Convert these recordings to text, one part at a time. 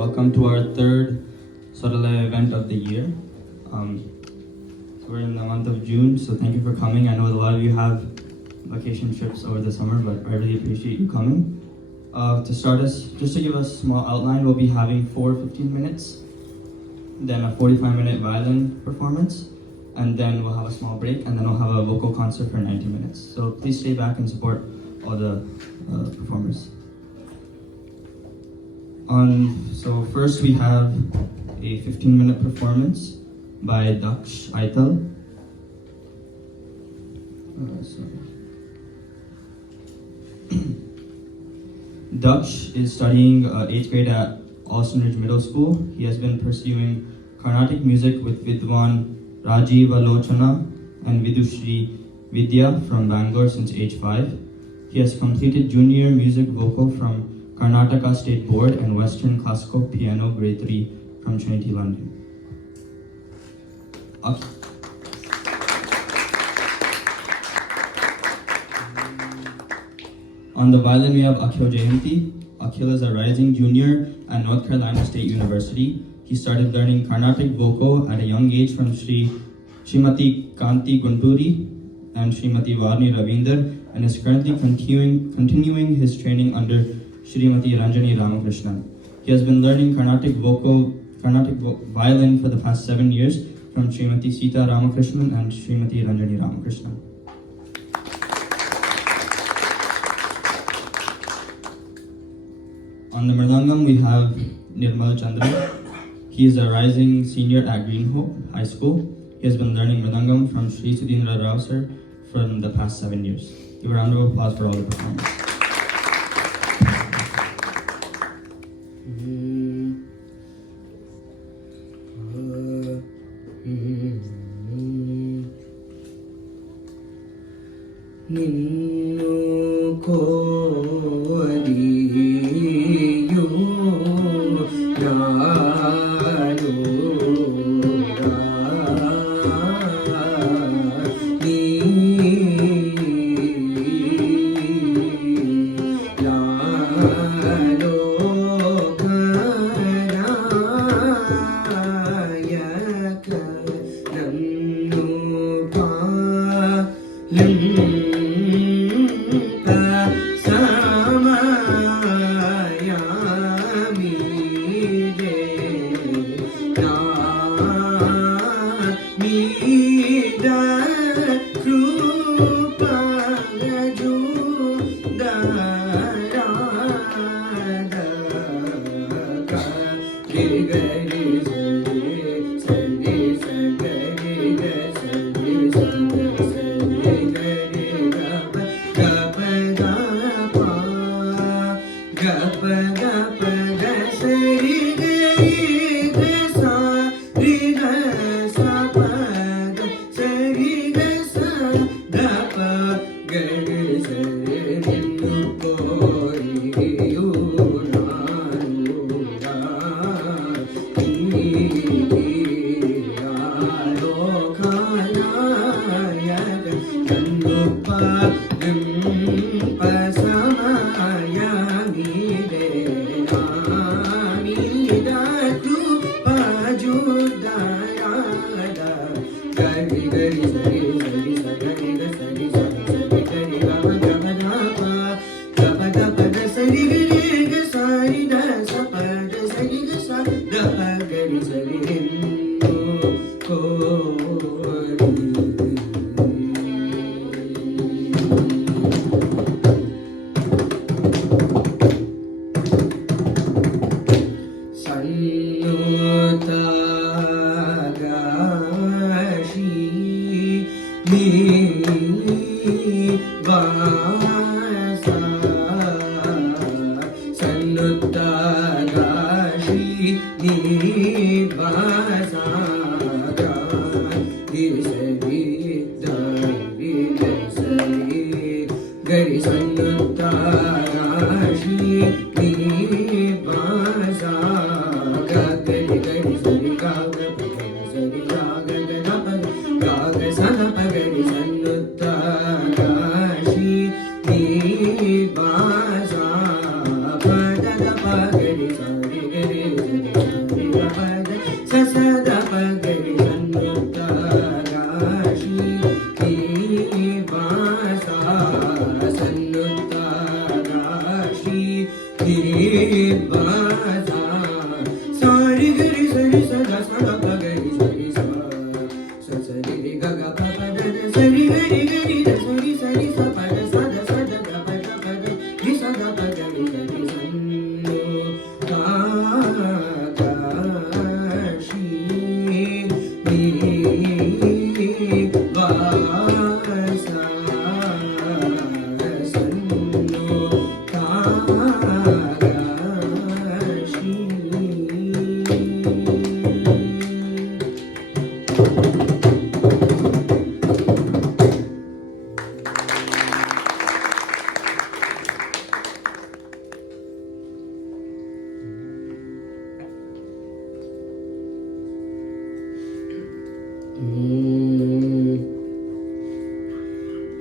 Welcome to our third Sodalai event of the year. We're in the month of June, so thank you for coming. I know a lot of you have vacation trips over the summer, but I really appreciate you coming. To start us, just to give us a small outline, we'll be having 4 15 minutes, then a 45-minute violin performance, and then we'll have a small break, and then we'll have a vocal concert for 90 minutes. So please stay back and support all the performers. So first we have a 15-minute performance by Daksh Aital. Daksh is studying 8th grade at Alston Ridge Middle School. He has been pursuing Carnatic music with Vidwan Rajiv Alochana and Vidushri Vidya from Bangalore since age 5. He has completed junior music vocal from Karnataka State Board and Western Classical Piano Grade 3 from Trinity London. On the violin we have Akhil Jayanti. Akhil is a rising junior at North Carolina State University. He started learning Carnatic vocal at a young age from Srimati Kanti Gunturi and Srimati Varni Ravinder, and is currently continuing his training under Srimati Ranjani Ramakrishnan. He has been learning Carnatic violin for the past 7 years from Srimati Sita Ramakrishnan and Srimati Ranjani Ramakrishnan. On the mridangam we have Nirmal Chandra. He is a rising senior at Green Hope High School. He has been learning mridangam from Sri Sudhindra Rao sir from the past 7 years. Give a round of applause for all the performers.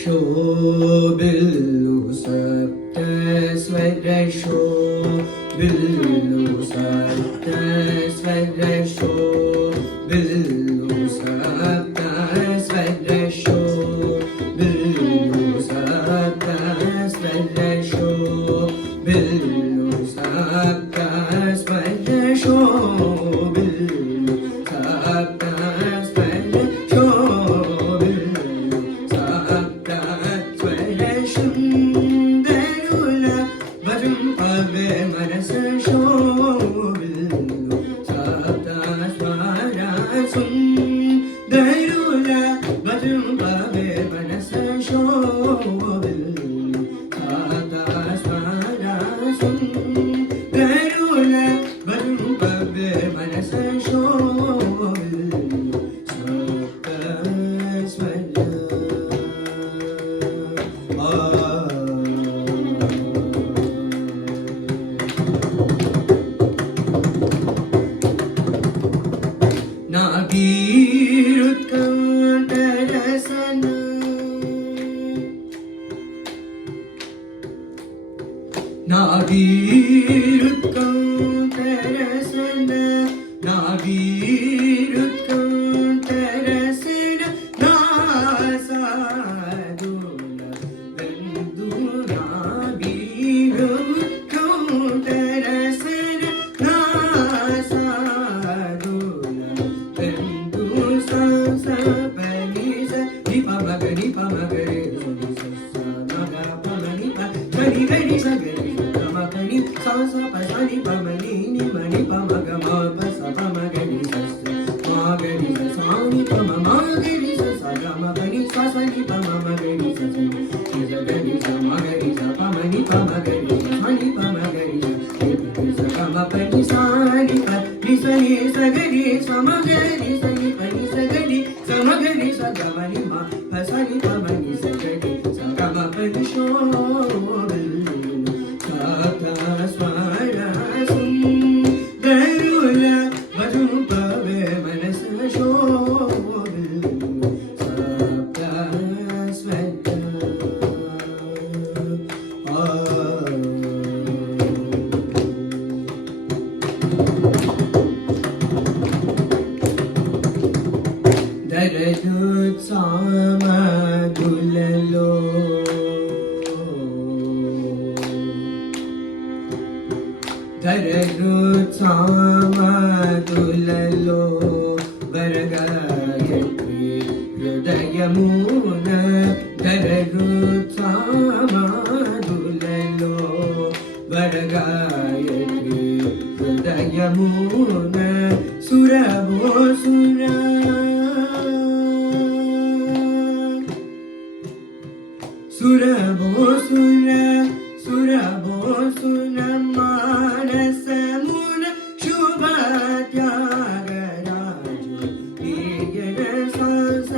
शोभिल्लु सप्त स्वर शोभिल्लु सप्त स्वर शोभिल्लु सप्त स्वर शोभिल्लु सप्त स्वर शोभिल्लु सप्त स्वर शोभिल्लु सप्त स्वर शोभिल्लु सप्त स्वर सुंदरुल वरुण पवे मनस शोभिल्लु सप्त स्वर सुंदरुल वरुण पवे मनस शोभिल्लु सप्त स्वर सुंदरुल वरुण पवे मनस शोभिल्लु सप्त स्वर नाभीरुत्कण्ठरसन नाभीरुत्कण्ठरसन नाभीरुत्कण्ठरसन नासादुल बन्धु नाभीरुत्कण्ठरसन नासादुल बन्धु सपनिस निपमगनि पमगरे ससा पमनि पमनि गरि सगरि पमगनि ससा पसनि पमनि निमनि पमगमा पस पमगनि सस मागरि ससानि पमगरि ससा गमगनि ससनि पमगरि ससनि निजगरि समगरि सपमनि पमगरि सनि पमगरि सगमपनि सानि पनि सगरि समगरि सनि पनि सगरि समगरि सगमनि मा पसनि पमनि सगरि सगमपनि शोभिल्लु सप्त स्वर सुंदरुल वरुण पवे मनस शोभिल्लु सप्त स्वर दरदुत्सामधुललो दरदुत्सामधुललो वरगायत्री हृदयमुन दरदुत्सामधुललो वरगायत्री हृदयमुन सुरभो सुरा सुरभो सुर मानस मुन शुभ त्यागराजो प्रियन सांस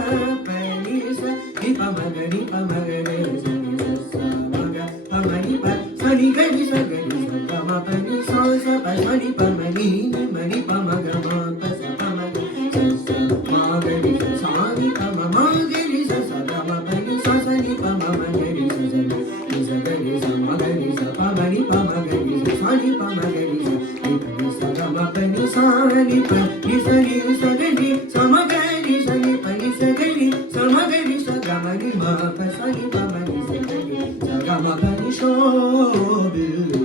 पनिस निपमगनि पमगरे सनि ससा मग पमनि प सनि गनि सगनि सगमपनि सांस पसनि पमनि निमनि पमगमा पस पमगि ससा मागरि ससानि पमगरि ससा गमपनि ससनि पमगरि ससनि निजगरि समगरि सपमनि पमगरि सनि पमगरि निपनि सगमपनि सानि पनि सनि सगनि समगरि सनि पनि सगरि समगरि सगमनि मा पसनि पमनि सगरि सगमपनि शोभिल्लु